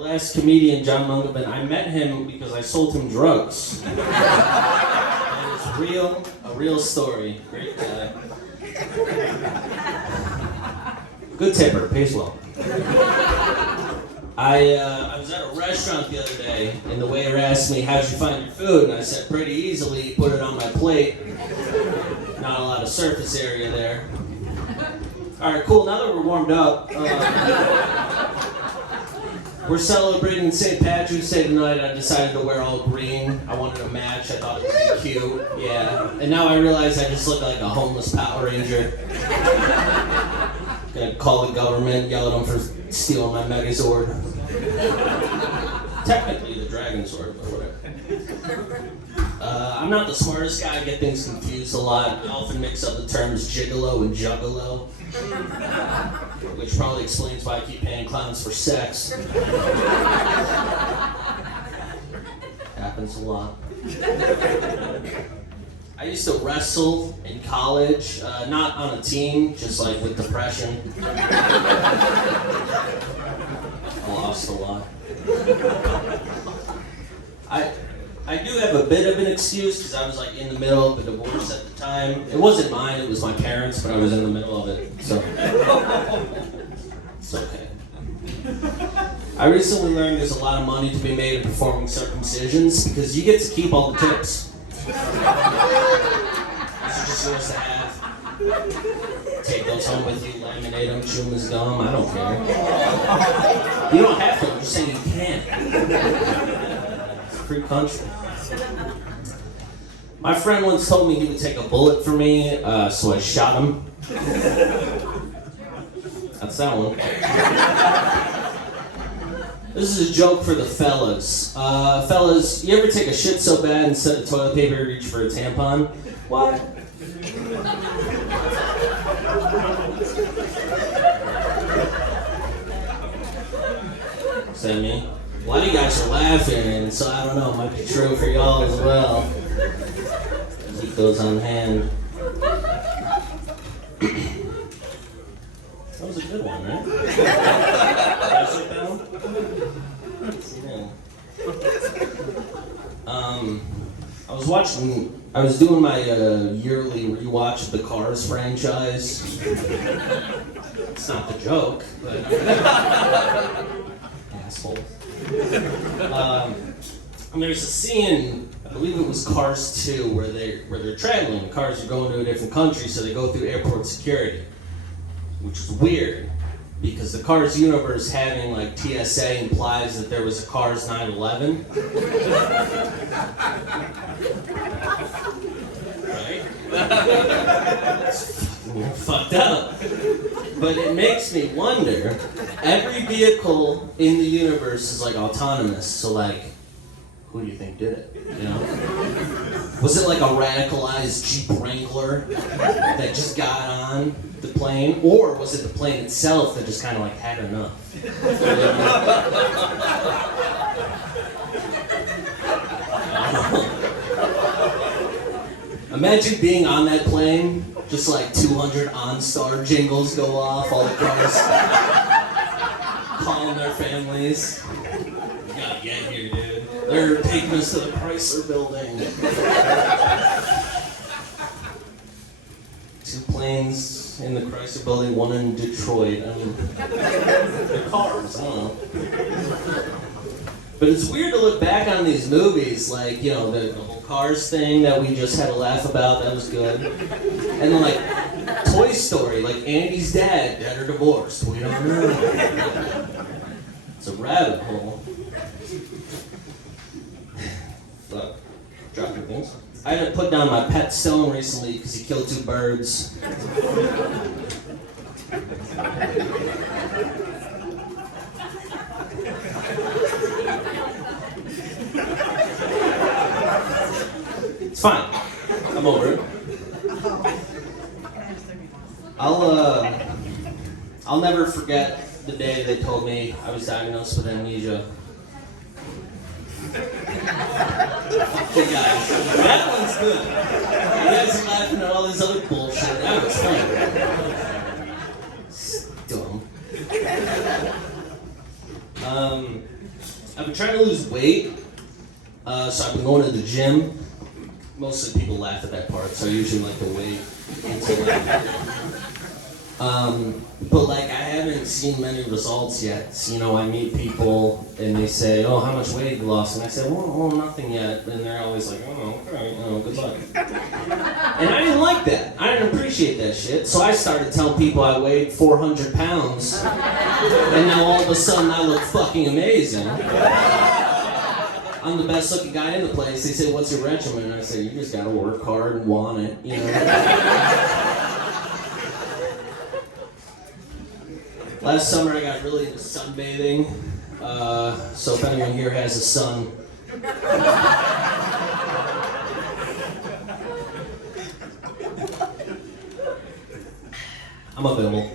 last comedian, John Mungabin, I met him because I sold him drugs. And it's a real story. Great guy. Good tipper, pays well. I was at a restaurant the other day, and the waiter asked me, how'd you find your food? And I said, pretty easily, put it on my plate. Not a lot of surface area there. All right, cool, now that we're warmed up, we're celebrating St. Patrick's Day tonight. I decided to wear all green. I wanted a match, I thought it would be cute, yeah. And now I realize I just look like a homeless Power Ranger. Gonna call the government, yell at them for stealing my Megazord. Technically the Dragon Sword, but whatever. I'm not the smartest guy, I get things confused a lot. I often mix up the terms gigolo and juggalo. Which probably explains why I keep paying clowns for sex. Happens a lot. I used to wrestle in college, not on a team, just like with depression. I lost a lot. I do have a bit of an excuse because I was like in the middle of a divorce at the time. It wasn't mine, it was my parents, but I was in the middle of it, so it's okay. I recently learned there's a lot of money to be made in performing circumcisions because you get to keep all the tips. These are just yours to have. Take those home with you, laminate them, chew them as gum, I don't care. You don't have to, I'm just saying you can. It's a free country. My friend once told me he would take a bullet for me, so I shot him. That's that one. This is a joke for the fellas. Fellas, you ever take a shit so bad instead of toilet paper you reach for a tampon? What? Is that me? A lot of you guys are laughing, so I don't know, it might be true for y'all as well. Keep those on hand. That was a good one, right? Did I sit down? Yeah. I was doing my yearly rewatch of the Cars franchise. It's not the joke, but asshole. And there's a scene, I believe it was Cars 2, where they're traveling. The cars are going to a different country, so they go through airport security, which is weird because the Cars universe having like TSA implies that there was a Cars 9/11. Right? It's fucked up. But it makes me wonder, every vehicle in the universe is like autonomous, so like, who do you think did it? You know? Was it like a radicalized Jeep Wrangler that just got on the plane? Or was it the plane itself that just kind of like had enough? Imagine being on that plane, just like 200 OnStar jingles go off, all the cars calling their families. You gotta get here, dude. They're taking us to the Chrysler building. 2 planes in the Chrysler building, 1 in Detroit. I mean, they're cars, I don't know. But it's weird to look back on these movies, like, you know, the whole Cars thing that we just had a laugh about, that was good. And then, like, Toy Story, like Andy's dead or divorced, we don't know. It's a rabbit hole. Look, dropping things. I had to put down my pet stone recently because he killed 2 birds. It's fine. I'm over it. I'll never forget the day they told me I was diagnosed with amnesia. Okay, guys, that one's good. You guys are laughing at all this other bullshit. That was funny. Dumb. I've been trying to lose weight, so I've been going to the gym. Mostly people laugh at that part, so I usually like to wait until but like I haven't seen many results yet. So, I meet people and they say, "Oh, how much weight you lost?" And I say, "Well, nothing yet." And they're always like, "Oh, okay, good luck." And I didn't like that. I didn't appreciate that shit. So I started telling people I weighed 400 pounds, and now all of a sudden I look fucking amazing. I'm the best looking guy in the place. They say, "What's your regimen?" And I say, "You just gotta work hard and want it, Last summer I got really into sunbathing, so if anyone here has a son, I'm available.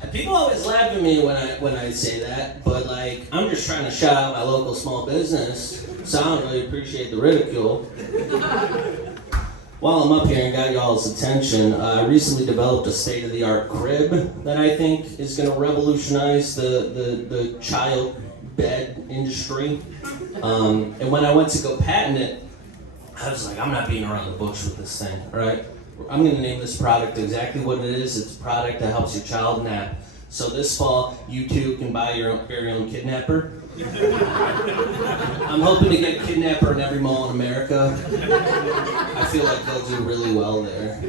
And people always laugh at me when I say that, but like I'm just trying to shout out my local small business, so I don't really appreciate the ridicule. While I'm up here and got y'all's attention, I recently developed a state-of-the-art crib that I think is going to revolutionize the child bed industry. And when I went to go patent it, I was like, I'm not beating around the bush with this thing, all right? I'm going to name this product exactly what it is. It's a product that helps your child nap. So this fall, you too can buy your very own kidnapper. I'm hoping to get a kidnapper in every mall in America. I feel like they'll do really well there.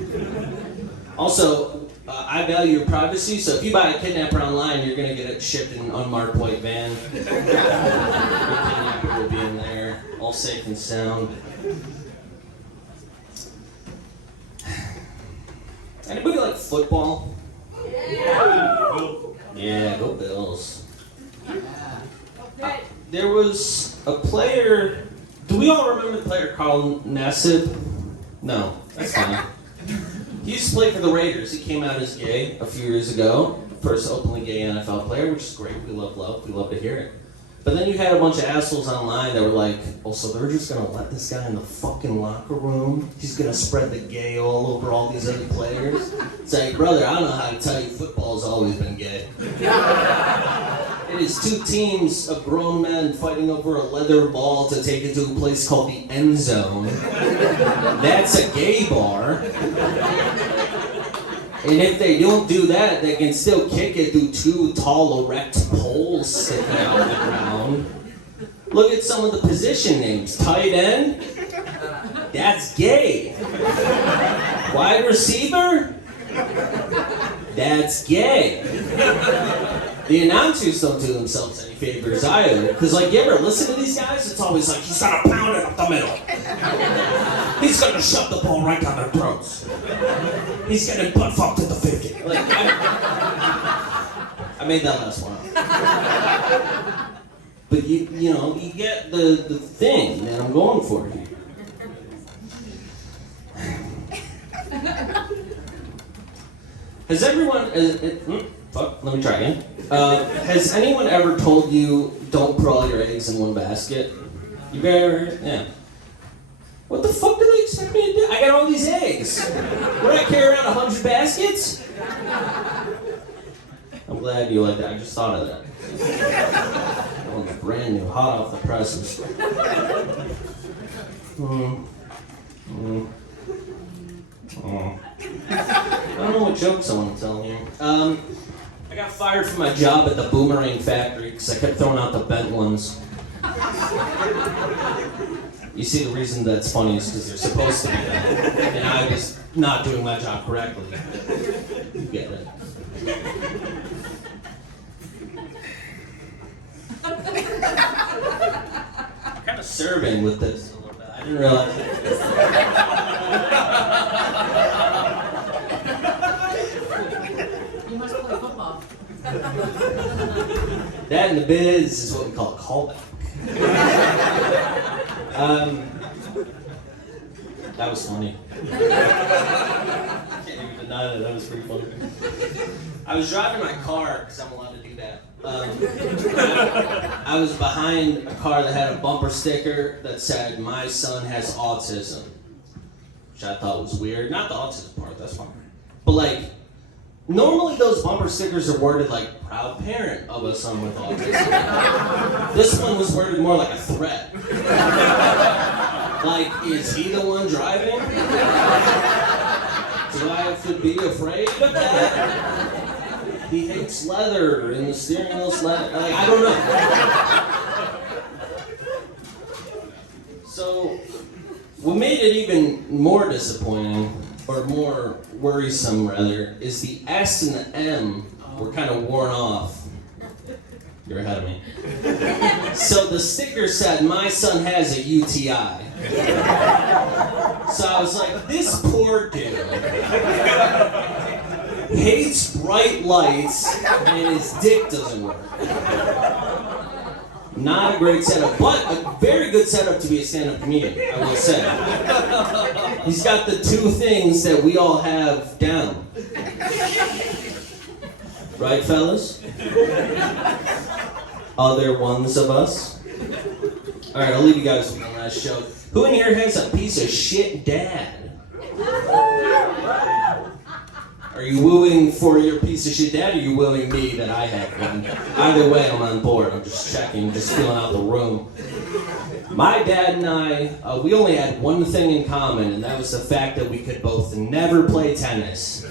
Also, I value your privacy, so if you buy a kidnapper online, you're going to get it shipped in an unmarked white van. Your kidnapper will be in there, all safe and sound. Anybody like football? Yeah, go Bills. There was a player. Do we all remember the player Carl Nassib? No, that's fine. He used to play for the Raiders. He came out as gay a few years ago. First openly gay NFL player, which is great. We love love. We love to hear it. But then you had a bunch of assholes online that were like, "Oh, so they're just gonna let this guy in the fucking locker room? He's gonna spread the gay all over all these other players?" It's like, brother, I don't know how to tell you football's always been gay. It is two teams of grown men fighting over a leather ball to take it to a place called the end zone. That's a gay bar. And if they don't do that, they can still kick it through two tall, erect poles sticking out of the ground. Look at some of the position names. Tight end? That's gay. Wide receiver? That's gay. The announcers don't do themselves any favors either. Because, like, you ever listen to these guys? It's always like, he's gonna pound it up the middle. He's gonna shove the ball right down their throats. He's getting butt fucked at the 50. Like, I made that last one up. But you get the thing that I'm going for here. Has everyone? Let me try again. Has anyone ever told you don't put all your eggs in one basket? You ever? Yeah. What the fuck do they expect me to do? I got all these eggs. Would I carry around 100 baskets? I'm glad you like that. I just thought of that. That one's brand new, hot off the presses. I don't know what jokes I want to tell here. I got fired from my job at the Boomerang Factory because I kept throwing out the bent ones. You see, the reason that's funny is because they're supposed to be bent, and I was not doing my job correctly. You get it. I'm kind of serving with this a little bit. I didn't realize it. You must play football. That in the biz is what we call a callback. That was funny. I can't even deny that. That was pretty funny. I was driving my car, because I'm allowed to do that. I was behind a car that had a bumper sticker that said, "My son has autism," which I thought was weird. Not the autism part, that's fine. But like, Normally those bumper stickers are worded like proud parent of a son with autism. This one was worded more like a threat. Like, is he the one driving? Do I have to be afraid of that? He hates leather and the steering wheel's leather. Like, I don't know. So, what made it even more disappointing, or more worrisome rather, is the S and the M were kind of worn off. You're ahead of me. So the sticker said, "My son has a UTI." So I was like, this poor dude hates bright lights and his dick doesn't work. Not a great setup, but a very good setup to be a stand-up comedian, I will say. He's got the two things that we all have down. Right, fellas? Other ones of us? Alright, I'll leave you guys with the last show. Who in here has a piece of shit dad? Are you wooing for your piece of shit dad, or are you wooing me that I have one? Either way, I'm on board. I'm just checking, just filling out the room. My dad and I, we only had one thing in common, and that was the fact that we could both never play tennis.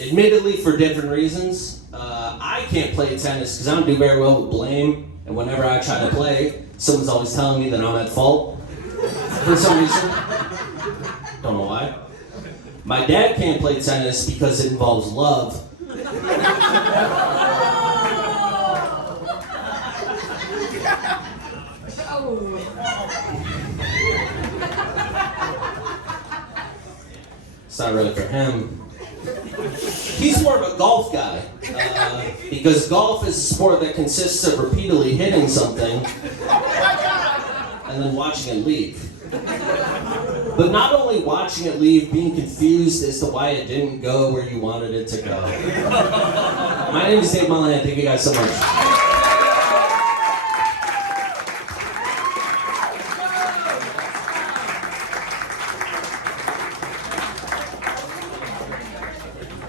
Admittedly, for different reasons. I can't play tennis because I don't do very well with blame, and whenever I try to play, someone's always telling me that I'm at fault for some reason. Don't know why. My dad can't play tennis because it involves love. It's not really for him. He's more of a golf guy, because golf is a sport that consists of repeatedly hitting something and then watching it leave. But not only watching it leave, being confused as to why it didn't go where you wanted it to go. My name is Mollahan. Thank you guys so much.